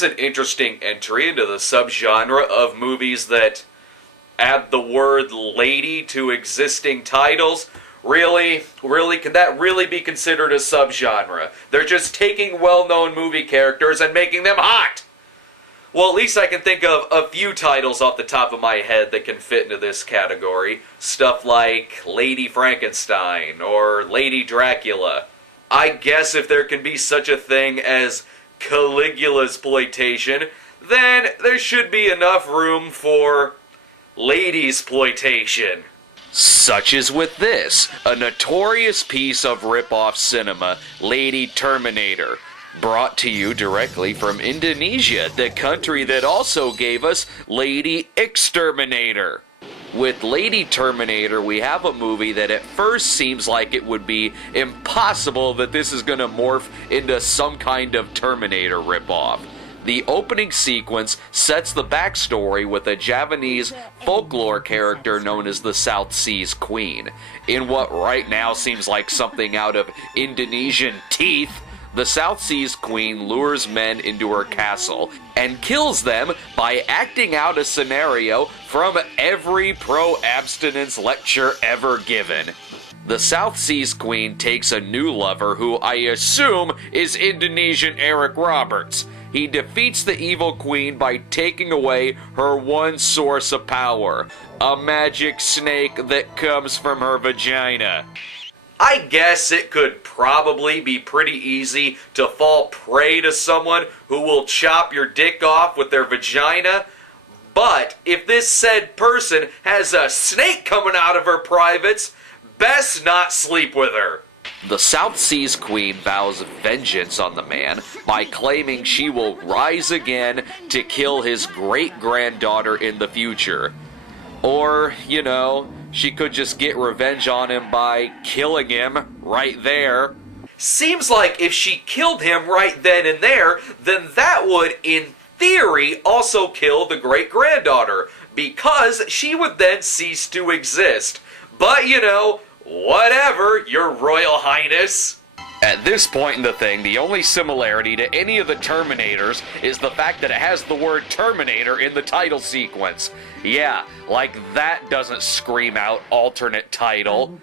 here's an interesting entry into the subgenre of movies that add the word lady to existing titles. Really? Really? Can that really be considered a subgenre? They're just taking well-known movie characters and making them hot! Well, at least I can think of a few titles off the top of my head that can fit into this category. Stuff like Lady Frankenstein or Lady Dracula. I guess if there can be such a thing as Caligula's-ploitation, then there should be enough room for ladies-ploitation. Such as with this, a notorious piece of rip-off cinema, Lady Terminator, brought to you directly from Indonesia, the country that also gave us Lady Exterminator. With Lady Terminator, we have a movie that at first seems like it would be impossible that this is going to morph into some kind of Terminator ripoff. The opening sequence sets the backstory with a Javanese folklore character known as the South Seas Queen. In what right now seems like something out of Indonesian Teeth, the South Seas Queen lures men into her castle and kills them by acting out a scenario from every pro-abstinence lecture ever given. The South Seas Queen takes a new lover who I assume is Indonesian Eric Roberts. He defeats the evil queen by taking away her one source of power, a magic snake that comes from her vagina. I guess it could probably be pretty easy to fall prey to someone who will chop your dick off with their vagina, but if this said person has a snake coming out of her privates, best not sleep with her. The South Seas Queen vows vengeance on the man by claiming she will rise again to kill his great-granddaughter in the future. Or, you know, she could just get revenge on him by killing him right there. Seems like if she killed him right then and there, then that would, in theory, also kill the great-granddaughter, because she would then cease to exist. But, you know, whatever, Your Royal Highness. At this point in the thing, the only similarity to any of the Terminators is the fact that it has the word Terminator in the title sequence. Yeah, like that doesn't scream out alternate title.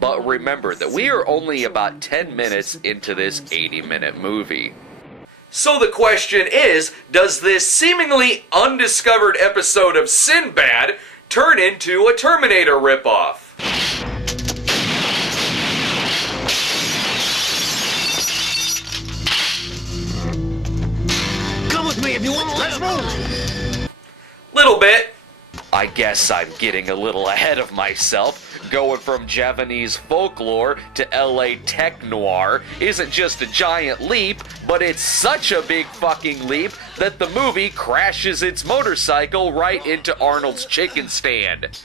But remember that we are only about 10 minutes into this 80-minute movie. So the question is, does this seemingly undiscovered episode of Sinbad turn into a Terminator ripoff? If you want, let's move. Little bit. I guess I'm getting a little ahead of myself. Going from Javanese folklore to LA tech noir isn't just a giant leap, but it's such a big fucking leap that the movie crashes its motorcycle right into Arnold's chicken stand.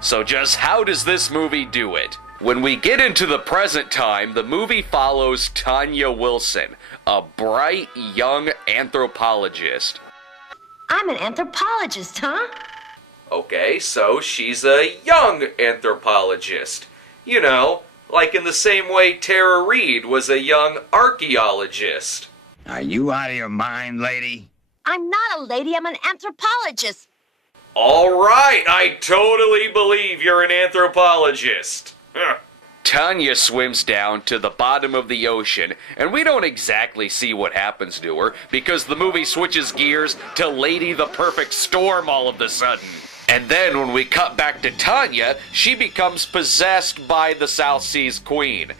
So just how does this movie do it? When we get into the present time, the movie follows Tanya Wilson, a bright, young anthropologist. I'm an anthropologist, huh? Okay, so she's a young anthropologist. You know, like in the same way Tara Reid was a young archaeologist. Are you out of your mind, lady? I'm not a lady, I'm an anthropologist. All right, I totally believe you're an anthropologist. Huh. Tanya swims down to the bottom of the ocean, and we don't exactly see what happens to her, because the movie switches gears to Lady the Perfect Storm all of a sudden. And then when we cut back to Tanya, she becomes possessed by the South Seas Queen.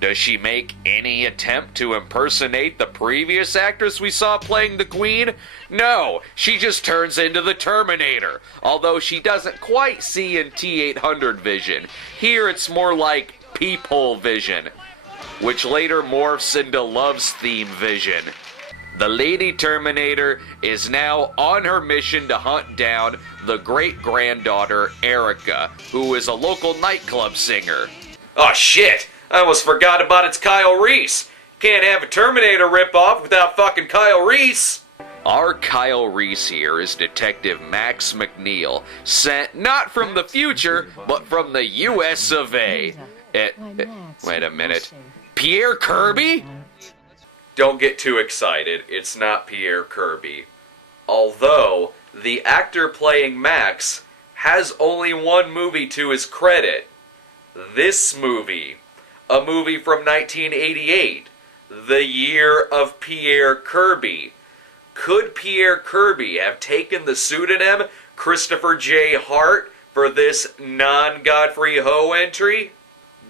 Does she make any attempt to impersonate the previous actress we saw playing the Queen? No, she just turns into the Terminator, although she doesn't quite see in T-800 vision. Here it's more like peephole vision, which later morphs into Love's theme vision. The Lady Terminator is now on her mission to hunt down the great-granddaughter, Erica, who is a local nightclub singer. Oh shit! I almost forgot about it's Kyle Reese. Can't have a Terminator ripoff without fucking Kyle Reese. Our Kyle Reese here is Detective Max McNeil, sent not from the future, but from the U.S. of A. Wait a minute. Pierre Kirby? don't get too excited. It's not Pierre Kirby. Although, the actor playing Max has only one movie to his credit. This movie. A movie from 1988. The year of Pierre Kirby. Could Pierre Kirby have taken the pseudonym Christopher J. Hart for this non-Godfrey Ho entry?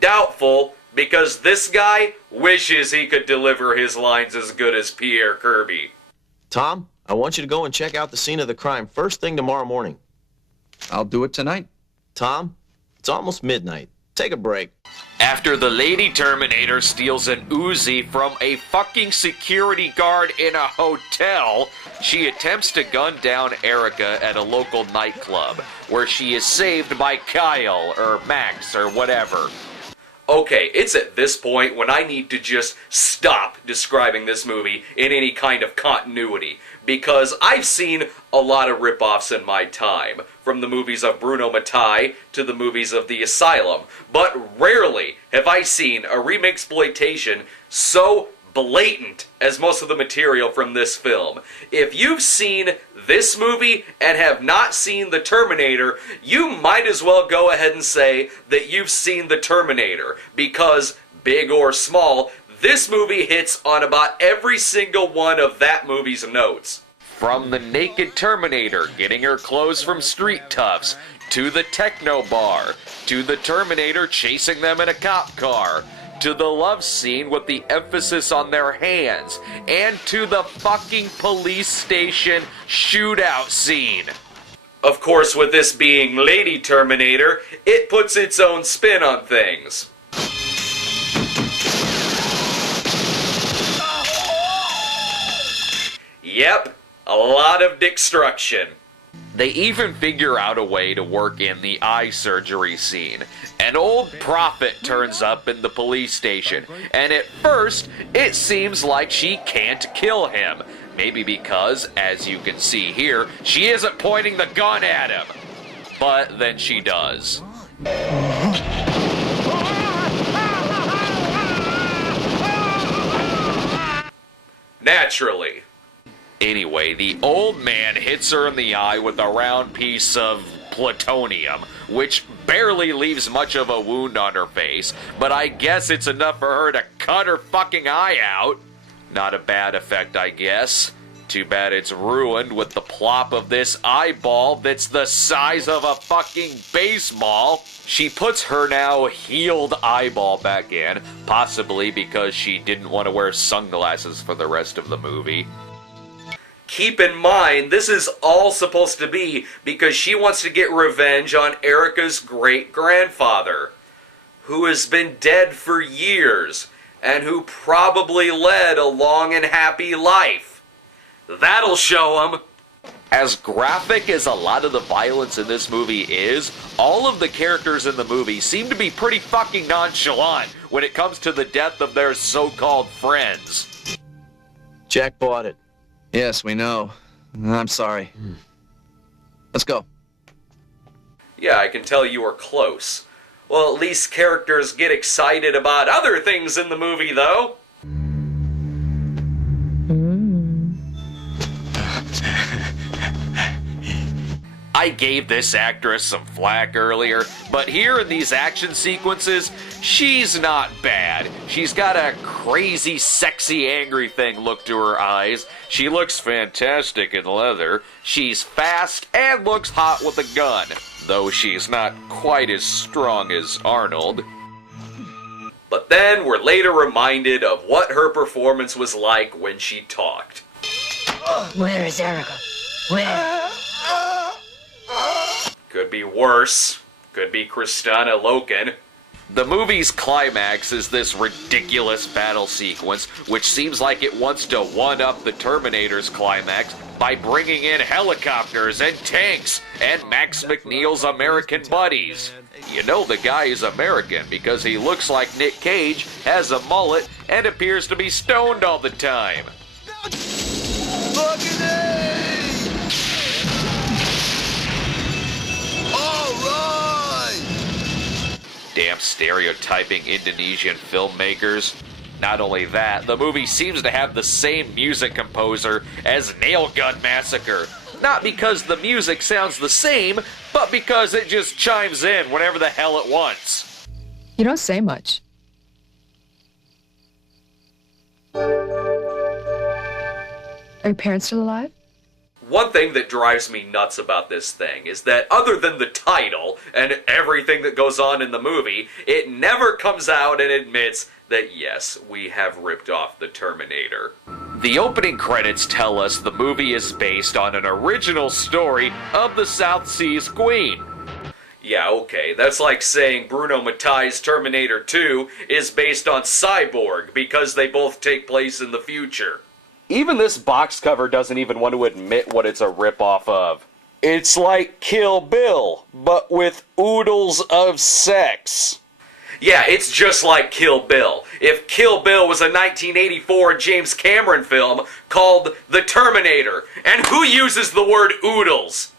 Doubtful, because this guy wishes he could deliver his lines as good as Pierre Kirby. Tom, I want you to go and check out the scene of the crime first thing tomorrow morning. I'll do it tonight. Tom, it's almost midnight. Take a break. After the Lady Terminator steals an Uzi from a fucking security guard in a hotel, she attempts to gun down Erica at a local nightclub, where she is saved by Kyle, or Max, or whatever. Okay, it's at this point when I need to just stop describing this movie in any kind of continuity, because I've seen a lot of rip-offs in my time, from the movies of Bruno Mattei to the movies of The Asylum, but rarely have I seen a remixploitation so blatant as most of the material from this film. If you've seen this movie and have not seen The Terminator, you might as well go ahead and say that you've seen The Terminator, because, big or small, this movie hits on about every single one of that movie's notes. From the naked Terminator getting her clothes from street toughs, to the techno bar, to the Terminator chasing them in a cop car, to the love scene with the emphasis on their hands, and to the fucking police station shootout scene. Of course, with this being Lady Terminator, it puts its own spin on things. Yep, a lot of destruction. They even figure out a way to work in the eye surgery scene. An old prophet turns up in the police station, and at first, it seems like she can't kill him. Maybe because, as you can see here, she isn't pointing the gun at him. But then she does. Naturally. Anyway, the old man hits her in the eye with a round piece of plutonium, which barely leaves much of a wound on her face, but I guess it's enough for her to cut her fucking eye out. Not a bad effect, I guess. Too bad it's ruined with the plop of this eyeball that's the size of a fucking baseball. She puts her now healed eyeball back in, possibly because she didn't want to wear sunglasses for the rest of the movie. Keep in mind, this is all supposed to be because she wants to get revenge on Erica's great-grandfather, who has been dead for years, and who probably led a long and happy life. That'll show him. As graphic as a lot of the violence in this movie is, all of the characters in the movie seem to be pretty fucking nonchalant when it comes to the death of their so-called friends. Jack bought it. Yes, we know. I'm sorry. Let's go. Yeah, I can tell you were close. Well, at least characters get excited about other things in the movie, though. I gave this actress some flack earlier, but here in these action sequences, she's not bad. She's got a crazy, sexy, angry thing look to her eyes. She looks fantastic in leather. She's fast and looks hot with a gun, though she's not quite as strong as Arnold. But then we're later reminded of what her performance was like when she talked. Where is Erica? Where? Could be worse. Could be Kristanna Loken. The movie's climax is this ridiculous battle sequence, which seems like it wants to one-up the Terminator's climax by bringing in helicopters and tanks and Max McNeil's American buddies. You know the guy is American because he looks like Nick Cage, has a mullet, and appears to be stoned all the time. Look at it! Damn stereotyping Indonesian filmmakers. Not only that, the movie seems to have the same music composer as Nail Gun Massacre. Not because the music sounds the same, but because it just chimes in whenever the hell it wants. You don't say much. Are your parents still alive? One thing that drives me nuts about this thing is that other than the title and everything that goes on in the movie, it never comes out and admits that yes, we have ripped off the Terminator. The opening credits tell us the movie is based on an original story of the South Seas Queen. Yeah, okay, that's like saying Bruno Mattei's Terminator 2 is based on Cyborg because they both take place in the future. Even this box cover doesn't even want to admit what it's a ripoff of. It's like Kill Bill, but with oodles of sex. Yeah, it's just like Kill Bill. If Kill Bill was a 1984 James Cameron film called The Terminator, and who uses the word oodles?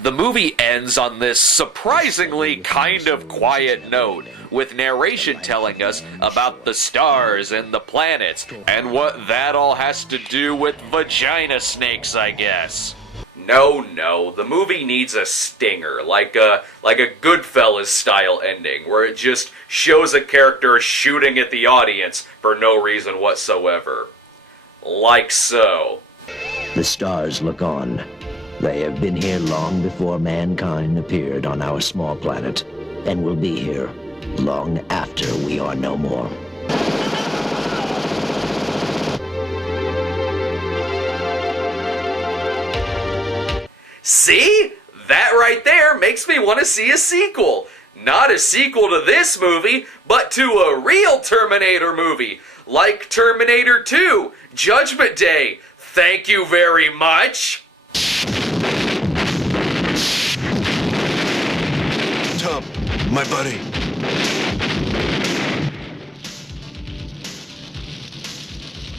The movie ends on this surprisingly kind of quiet note, with narration telling us about the stars and the planets, and what that all has to do with vagina snakes, I guess. No, the movie needs a stinger, like a Goodfellas style ending, where it just shows a character shooting at the audience for no reason whatsoever. Like so. The stars look on. They have been here long before mankind appeared on our small planet, and will be here long after we are no more. See? That right there makes me want to see a sequel. Not a sequel to this movie, but to a real Terminator movie, like Terminator 2, Judgment Day. Thank you very much. Tom, my buddy.